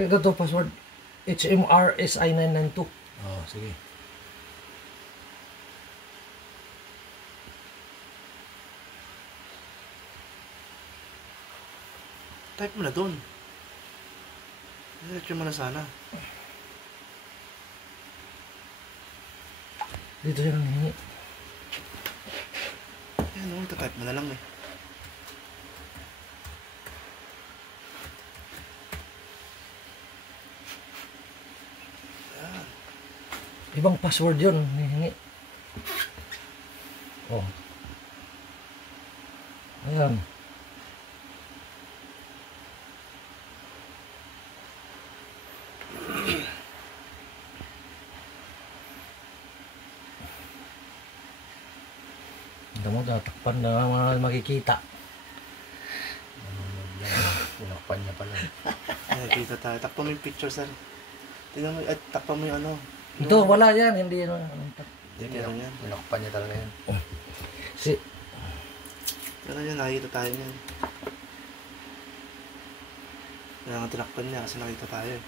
Ito to password. HMRSI992. Oh, sige. Type mo na doon. Diretso mo na sana. Dito siya nang hingi. Ayan o, type mo na lang eh. Ayan. Ibang password yun. Hingi. Oh. Ayan. Ito mo, tatakpan na mga makikita. Pinakpan niya pala. Nakikita tayo. Takpan mo yung picture, sir. Tingnan mo, at takpan mo yung ano. Ito, wala yan. Hindi yan. Hindi meron yan. Pinakpan niya talaga yan. Si, Meron yan, nakikita tayo yan. Kailangan tinakpan niya kasi nakita tayo eh.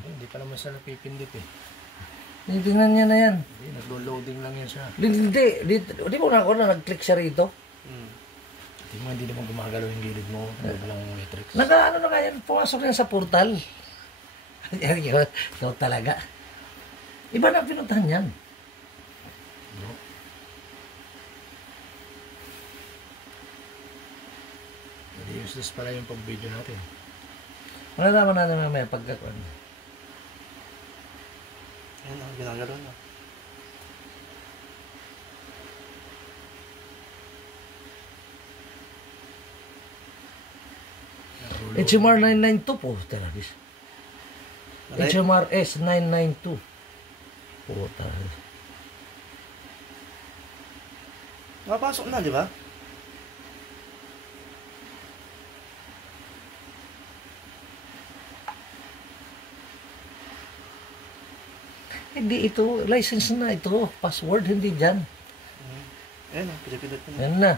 Hindi pa naman siya napipindit eh. tingnan niya na yan. Hindi, naglo-loading lang yan siya. Hindi mo na ako na nag-click siya rito. Hindi naman gumagalaw yung gilid mo. Huwag lang matrix. Naka-ano na nga yan. Pumasok yan sa portal. Ikaw talaga. Iba na pinuntahan yan. No? Hindi useless pala yung pag-video natin. Malalaman natin mamaya pagkakuan. Ayan o, ginagalaw na. HMR 992 po. Terabis. HMRS 992. Po, terabis. Nakapasok na, di ba? Hindi ito. License na ito. Password, hindi dyan. Ayan o, pinipindot mo na. Yan na.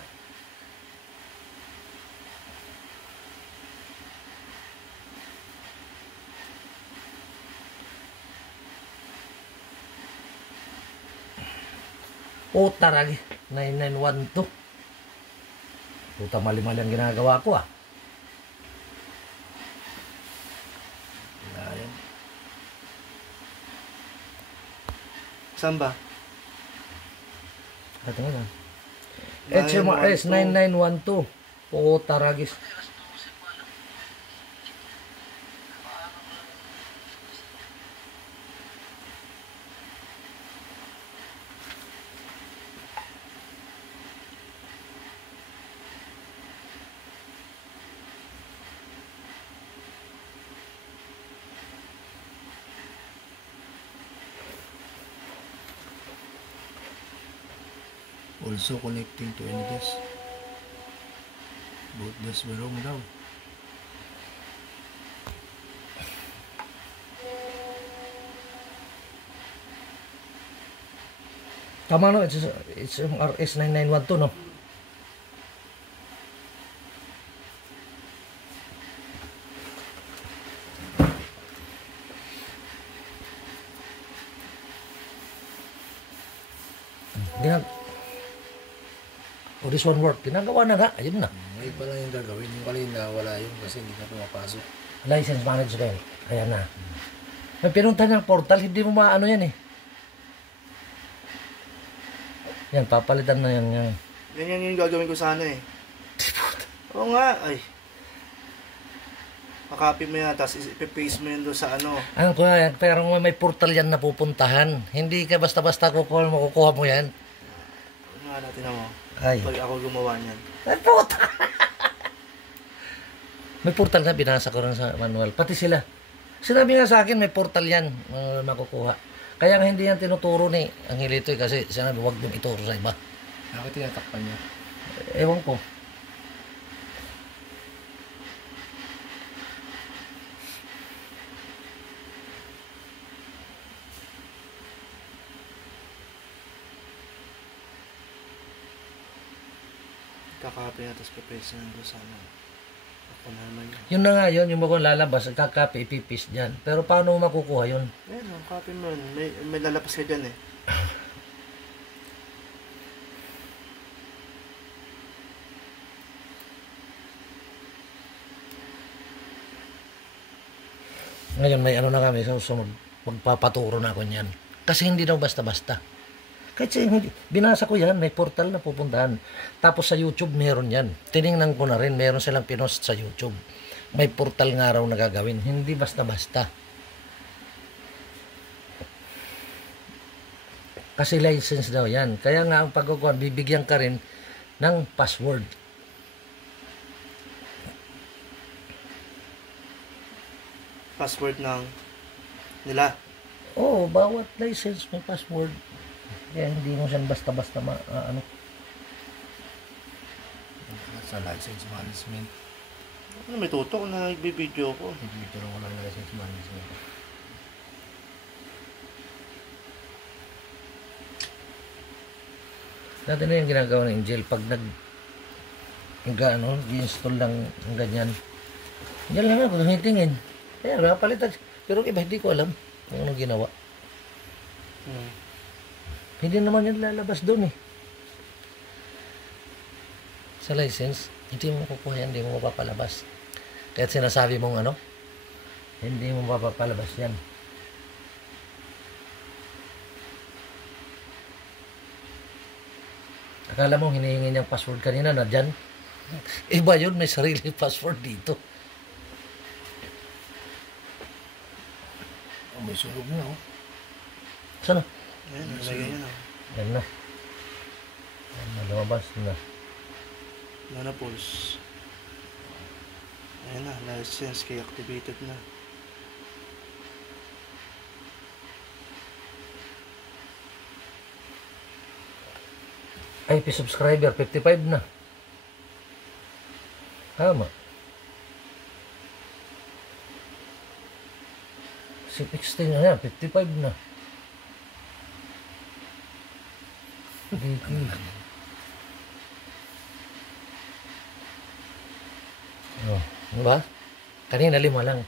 O taragi. 9912. Puta, mali-mali ang ginagawa ko ah. Ayan. Saan ba? Ito nga na. HMRS 9912. O taragis. Also connecting to any desk. Both desks were wrong daw. Tama no, it's HMRS 9912 no. Oh, this one work. Ginagawa na nga. Ayun na. Ngayon pa lang yung gagawin. Yung kanina wala yun kasi hindi na pumapasok. License management. Ayan na. May pinunta niyang portal. Hindi mo maano yan eh. Yan, papalitan na yan. Yan yung gagawin ko sana eh. Oo nga, ay. Makopy mo yan, tapos ipipaste mo yan doon sa ano. Ano ko yan? Pero may portal yan na pupuntahan. Hindi ka basta-basta makukuha mo yan. Ano nga natin mo? Ay. Pag ako gumawa niyan. Ay, puta! May portal na, binasa ko rin sa manual. Pati sila. Sinabi nga sa akin, may portal yan makukuha. Kaya nga hindi yan tinuturo ni Angelito kasi sinabi, huwag yung ituro sa iba. Bakit tinatakpan niya? Ewan ko. Kakopy na, tapos ipipaste mo yan doon sa ano. Takpan na naman yun. Yun na nga yun, yung mukhang lalabas, kakape, ipipis dyan. Pero paano mo makukuha yun? Ayan, ang copy mo yun. May lalapas ka dyan eh. Ngayon may ano na kami, so magpapaturo na ako niyan. Kasi hindi daw basta-basta. Kahit hindi, binasa ko yan, may portal na pupuntahan. Tapos sa YouTube meron yan. Tiningnan ko na rin, meron silang pinost sa YouTube. May portal nga raw na gagawin. Hindi basta-basta. Kasi license daw yan. Kaya nga ang pagkukuhan, bibigyan ka rin ng password. Password ng nila. Oo, bawat license may password. Kaya hindi mo siya basta-basta ano. Sa license management. Ano, may tutok na nagbibideo ko. Nag-video ko ng license management. Dati na yung ginagawa ng Angel pag i-install lang ng ganyan. Yan lang ako, hitingin. Kaya napalitan. Pero iba, hindi ko alam kung anong ginawa. Hindi naman yan lalabas doon eh. Sa license, hindi mo kukuha yan, hindi mo mapapalabas. Kahit sinasabi mong ano, hindi mo mapapalabas yan. Akala mo hinihingi niyang password kanina na dyan. Iba yun, may sarili password dito. Oh, may sunog na oh. Sana? Ayan, nalagay yun oh. Yan na. Yan na, lumabas na. Nana pulse. Ayan na, license kay activated na. IP subscriber, 55 na. Tama. 16 na yan, 55 na. Oh, diba? Kanina 5 lang.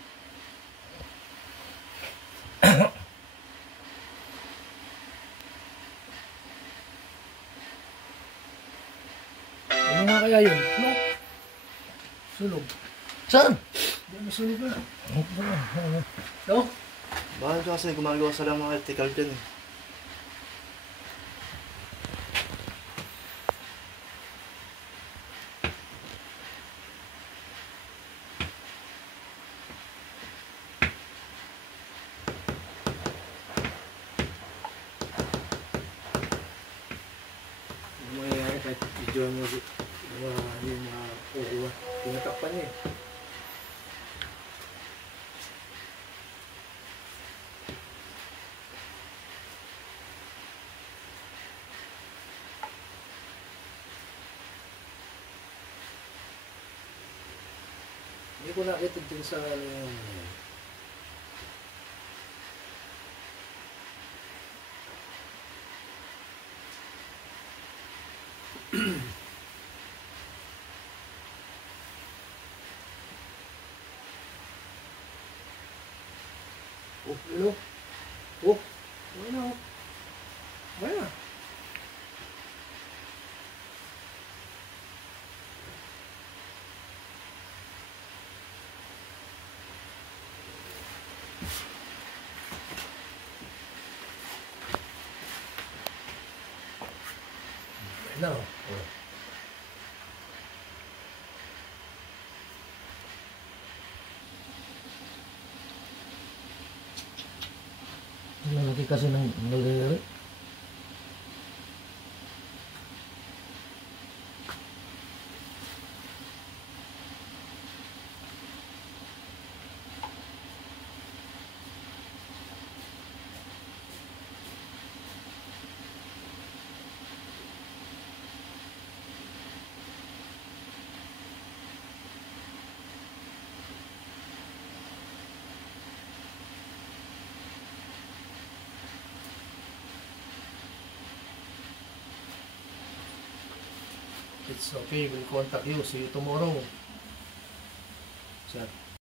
Ano nga kaya yun? No? Sunog. Saan? May sunog na. Ano? No? Bakit ko kasi gumagawa sa lang mga electrical dyan eh. Ano mangyayari kahit video mo yung mga kukuha. Tinatakpan niya eh. Hindi ko nakita din sa ano yung oh, hello? Oh, ano? Ano? Ano? Oh. Lalaki kasi ng naliri. It's okay, we'll contact you. See you tomorrow. Scott.